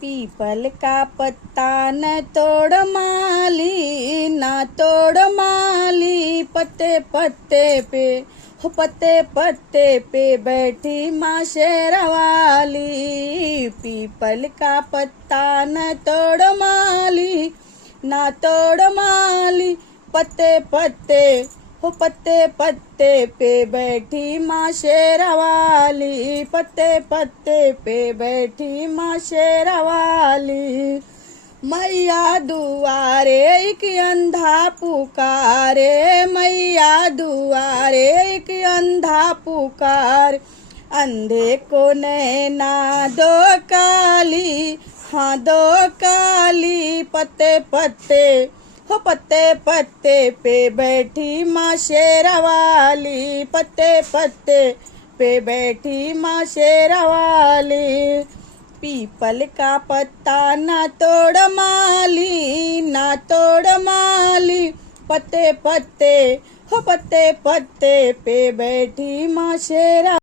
People का पत्ता न तोड़ माली, ना तोड़ माली, पत्ते पत्ते पे हो पत्ते पत्ते पे बैठी माँ शेरवाली। पीपल का पत्ता न तोड़ माली, ना तोड़ माली, पत्ते पत्ते हो पत्ते पत्ते पे बैठी माँ शेरवाली। पत्ते पत्ते पे बैठी माँ शेरवाली। मैया दुआरे एक अंधा पुकारे, मैया दुआरे एक अंधा पुकार। अंधे को नैना दो काली, हाँ दो काली, पत्ते पत्ते हो पत्ते पत्ते पे बैठी माँ शेरवाली। पत्ते पत्ते पे बैठी माँ शेरवाली। पीपल का पत्ता ना तोड़ माली, ना तोड़ माली, पत्ते पत्ते हो पत्ते पत्ते पे बैठी माँ शेरा।